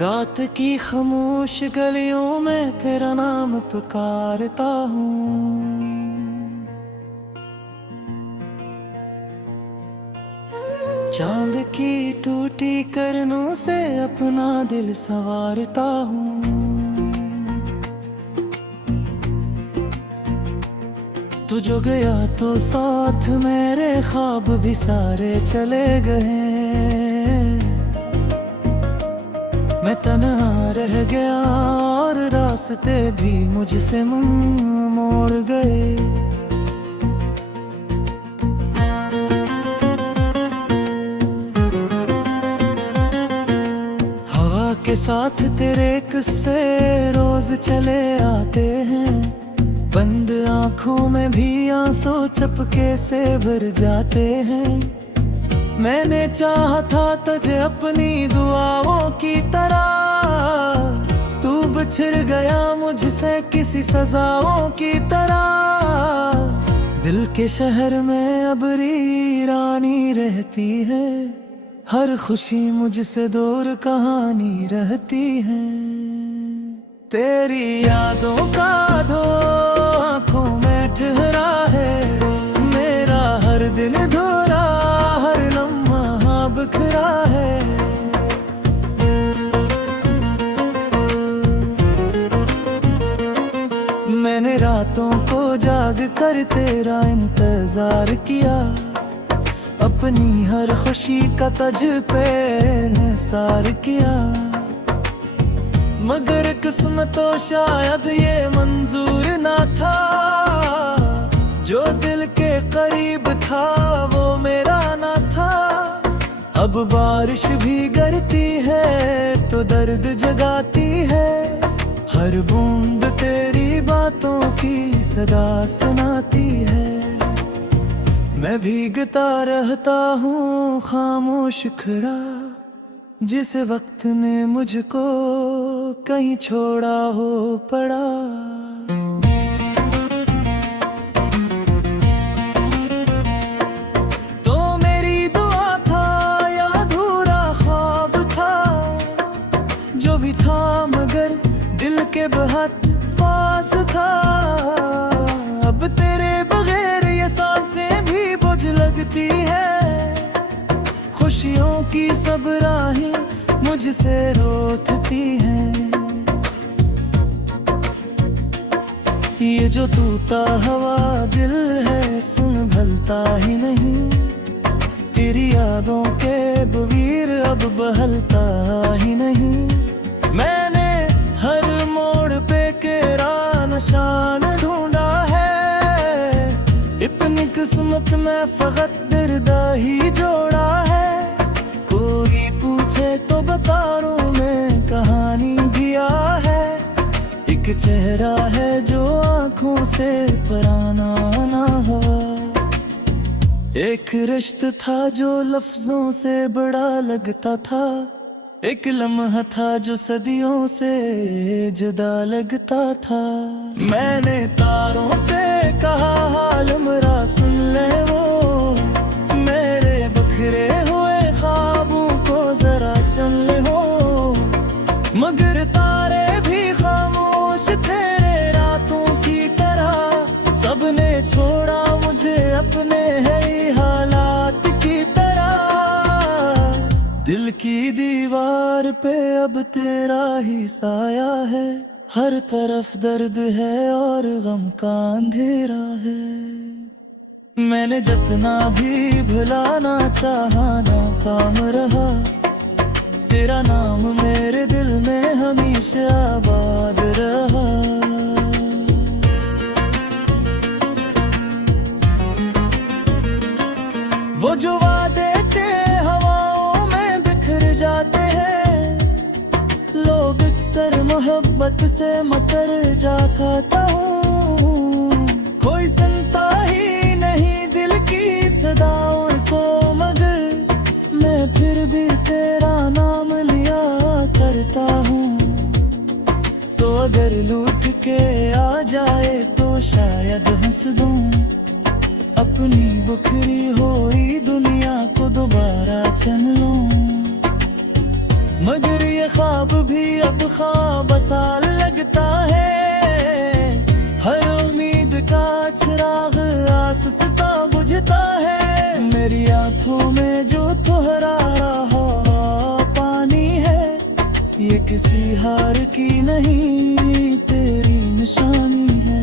रात की खामोश गलियों में तेरा नाम पुकारता हूँ। चांद की टूटी करनों से अपना दिल संवारता हूँ। तू जो गया तो साथ मेरे ख्वाब भी सारे चले गए। मैं तन्हा रह गया और रास्ते भी मुझसे मुंह मोड़ गए। हवा के साथ तेरे किस्से रोज चले आते हैं। बंद आंखों में भी आंसू चपके से भर जाते हैं। मैंने चाहा था तुझे अपनी दुआओं की तरह, तू बिछड़ गया मुझसे किसी सजाओं की तरह। दिल के शहर में अब वीरानी रहती है, हर खुशी मुझसे दूर कहानी रहती है। तेरी यादों का धो आँखों में ठहरा है, मेरा हर दिन धोरा बिखरा है। मैंने रातों को जाग कर तेरा इंतजार किया, अपनी हर खुशी का तुझ पे निसार किया। मगर किस्मतों शायद ये मंजूर ना था, जो दिल के करीब था वो मेरा ना था। अब बारिश भी गिरती है तो दर्द जगाती है, हर बूंद तेरी बातों की सदा सुनाती है। मैं भीगता रहता हूँ खामोश खड़ा, जिस वक्त ने मुझको कहीं छोड़ा हो पड़ा। जो भी था मगर दिल के बहुत पास था। अब तेरे बगैर ये सांसें भी बोझ लगती है, खुशियों की सब राहें मुझसे रोकती हैं। ये जो तूता हवा दिल है सुन भलता ही नहीं, तेरी यादों के बवीर अब बहलता ही नहीं। मैंने हर मोड़ पे तेरा निशान ढूंढा है, अपनी किस्मत में फकत दर्दा ही जोड़ा है। कोई पूछे तो बता दूं मैं कहानी दिया है, एक चेहरा है जो आंखों से पराना ना हुआ। एक रिश्ता था जो लफ्जों से बड़ा लगता था, एक लम्हा था जो सदियों से जुदा लगता था। मैंने तारों से कहा हाल मेरा सुन ले वो, मेरे बखरे हुए ख्वाबों को जरा चल ले हो। मगर तारे भी खामोश थे रातों की तरह, सबने छोड़ा मुझे अपने है हालात की तरह। दिल की दीवार पे अब तेरा ही साया है, हर तरफ दर्द है और गम का अंधेरा है। मैंने जितना भी भुलाना चाहा नाकाम रहा, तेरा नाम मेरे दिल में हमेशा आबाद रहा। वो जो वादे थे हवाओं में बिखर जाते हैं, लोग अक्सर मोहब्बत से मकर जा खाता हूँ। कोई सुनता ही नहीं दिल की सदाओं को, मगर मैं फिर भी तेरा नाम लिया करता हूँ। तो अगर लूट के आ जाए तो शायद हंस दूँ, अपनी बिखरी हुई दुनिया को दोबारा चन लूं। मगर ये ख्वाब भी अब ख्वाब सा लगता है। हर उम्मीद का चिराग आस्ता बुझता है। मेरी आंखों में जो ठहरा रहा पानी है, ये किसी हार की नहीं तेरी निशानी है।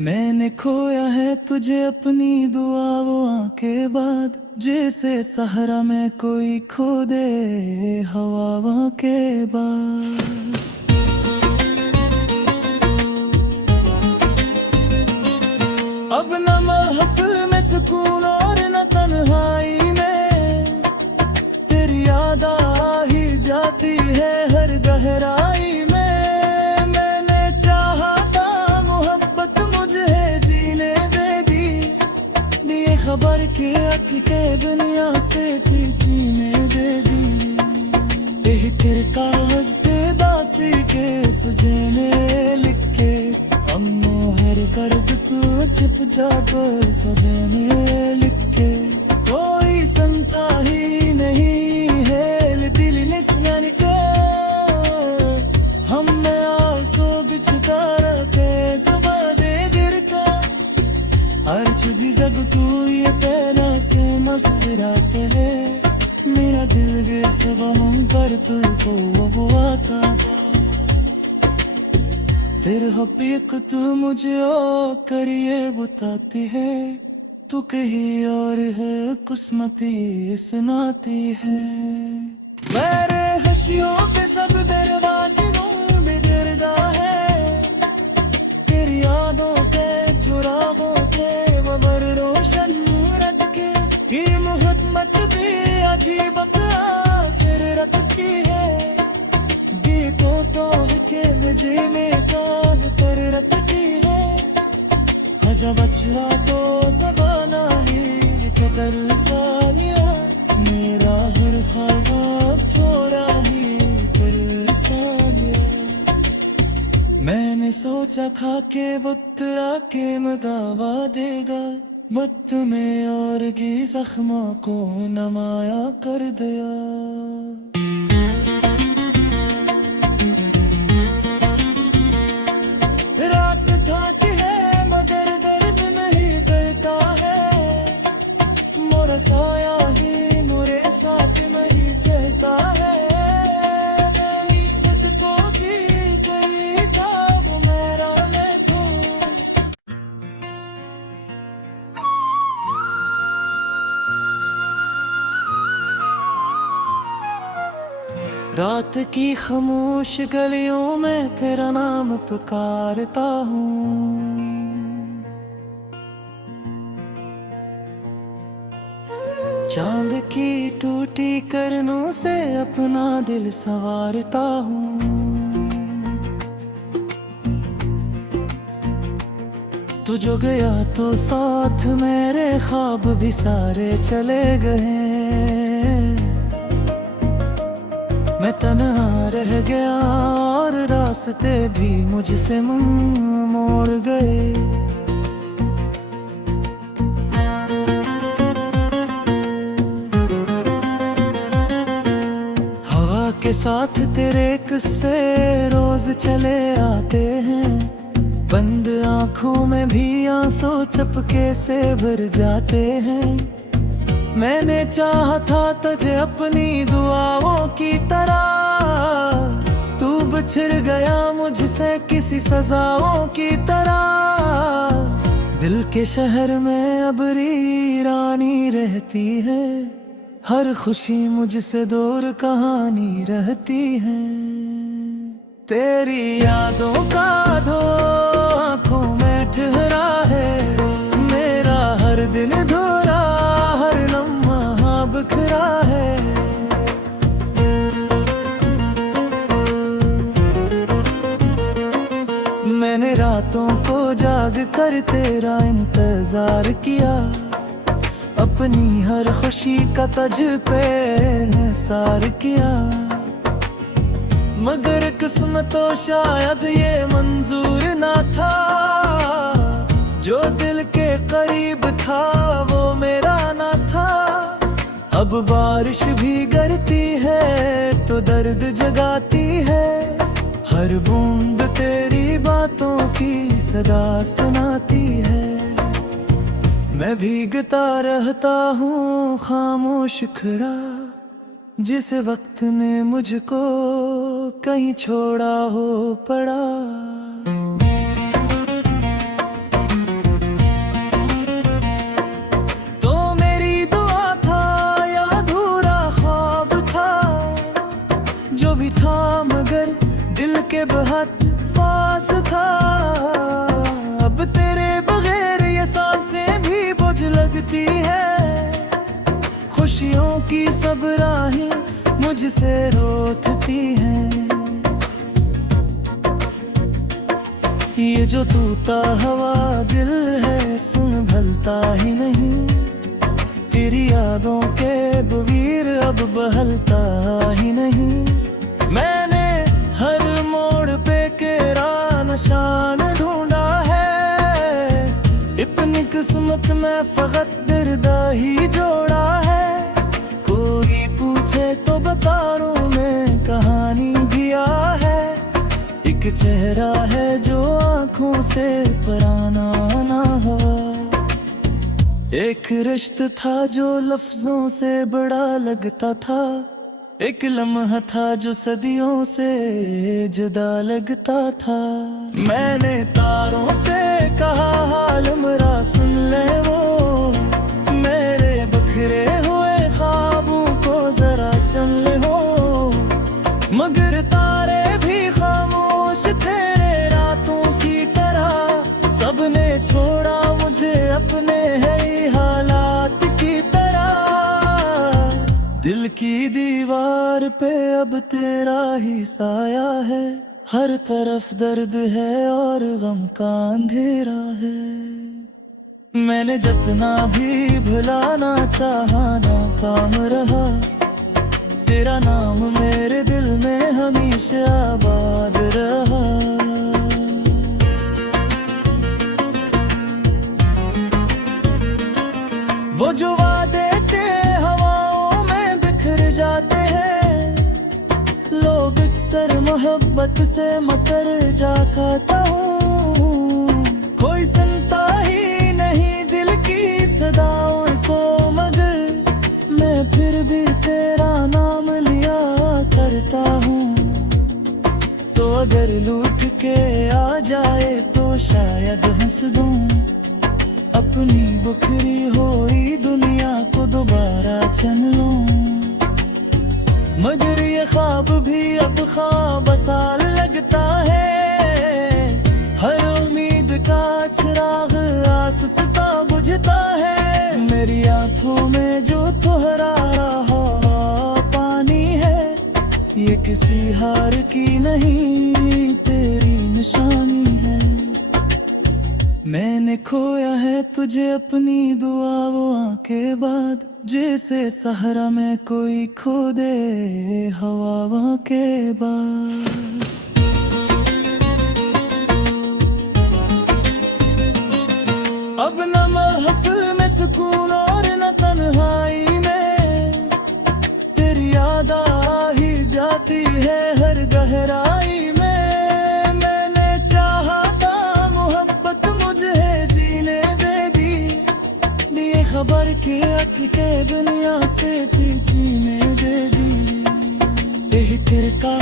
मैंने खोया है तुझे अपनी दुआओं के बाद, जैसे सहारा में कोई खो दे हवाओं के बाद। अब न महफिल में सुकून और न तन्हाई में, तेरी याद आ ही जाती है हर गहराई में। मैंने चाहा था मोहब्बत मुझे जीने देगी, ये खबर के अटके दुनिया से थी जीने देगी। तेरे कागज़ पे दासी के फजेने लिखे, हमने हर कर्द को छिप जाकर सजने लिखे। कोई संता ही नहीं है दिल निस्यन का, हमने आंसू छितारा के ज़बादे दिल का। अर्ज भी जग तू ये पैना से मस्कुराते है, मेरा दिल के सबों पर तुझको वो आता था। फिर हकीकत तू मुझे ओ करिए बताती है, तू कहीं और है किस्मती सुनाती है। मेरे हंसियों पे सब दरवाजे बिगड़दा है, तेरी यादों के चुरागों के मगर रोशन रट के। ये मोहब्बत भी अजीब असर रखती है, गीतों तो के जीने का कर रखती है। हजा बछड़ा तो ज़बाना ही कदर सानिया, मेरा हर ख्वाब थोड़ा ही दिल सानिया। मैंने सोचा खा के बुत आके मदावा देगा, बुत में और की जख्मों को नमाया कर दिया। साया ही नूरे साथ नहीं चलता है, खुद को भी करी था वो मेरा ले तू। रात की खामोश गलियों में तेरा नाम पुकारता हूँ, चांद की टूटी करनों से अपना दिल संवारता हूँ। तू जो गया तो साथ मेरे ख्वाब भी सारे चले गए। मैं तन्हा रह गया और रास्ते भी मुझसे मुंह मोड़ गए। के साथ तेरे किस्से रोज चले आते हैं, बंद आंखों में भी आंसू चपके से भर जाते हैं। मैंने चाहा था तुझे अपनी दुआओं की तरह, तू बिछड़ गया मुझसे किसी सजाओं की तरह। दिल के शहर में अब वीरानी रहती है, हर खुशी मुझसे दूर कहानी रहती है। तेरी यादों का धो आँखों में ठहरा है, मेरा हर दिन धोरा हर लम्हा बिखरा है। मैंने रातों को जाग कर तेरा इंतजार किया, अपनी हर खुशी का तुझ पे निसार किया। मगर किस्मतों शायद ये मंजूर ना था, जो दिल के करीब था वो मेरा ना था। अब बारिश भी गिरती है तो दर्द जगाती है, हर बूंद तेरी बातों की सदा सुनाती है। मैं भीगता रहता हूँ खामोश खड़ा, जिस वक्त ने मुझको कहीं छोड़ा हो पड़ा। तो मेरी दुआ था या अधूरा ख्वाब था, जो भी था मगर दिल के बहुत पास था। अब तेरे बगैर ये सांसें भी बोझ लगती है, खुशियों की सब राहें मुझसे रोकती हैं। ये जो तूता हवा दिल है संभलता ही नहीं, तेरी यादों के बवीर अब बहलता ही नहीं। मैंने हर मोड़ पे तेरा निशान ढूंढा है, अपनी किस्मत में फकत दर्दा ही जोड़ा है। कोई पूछे तो बता दूं मैं कहानी दिया है, एक चेहरा है जो आंखों से पराना ना हो। एक रिश्ता था जो लफ्जों से बड़ा लगता था, एक लम्हा था जो सदियों से जुदा लगता था। मैंने तारों से कहा हाल मेरा सुन ले वो, मेरे बखरे हुए ख्वाबों को जरा चल ले हो। मगर तारे भी खामोश थे रातों की तरह, सबने छोड़ा मुझे अपने है हालात की तरह। दिल की दीवार पे अब तेरा ही साया है, हर तरफ दर्द है और गम का अंधेरा है। मैंने जितना भी भुलाना चाहा नाकाम रहा, तेरा नाम मेरे दिल में हमेशा आबाद रहा। वो जो वादे थे हवाओं में बिखर जाते हैं, लोग अक्सर मोहब्बत से मकर जा खाता हूँ। कोई सुनता ही नहीं दिल की सदाओं को, मगर मैं फिर भी तेरा नाम लिया करता हूँ। तो अगर लूट के आ जाए तो शायद हंस दूँ, अपनी बुखरी हुई दुनिया को दोबारा चन लूं। मगर ये ख्वाब भी अब ख्वाब सा लगता है, हर उम्मीद का चिराग आसता बुझता है। मेरी आंखों में जो तुहरा रहा पानी है, ये किसी हार की नहीं तेरी निशानी है। मैंने खोया है तुझे अपनी दुआओं के बाद, जैसे सहरा में कोई खो दे हवाओं के बाद। अब न महफिल में सुकून और न तन्हाई में, तेरी याद आ ही जाती है हर गहराई में। खबर के अटके दुनिया से थी जीने दे दी, यही तिरका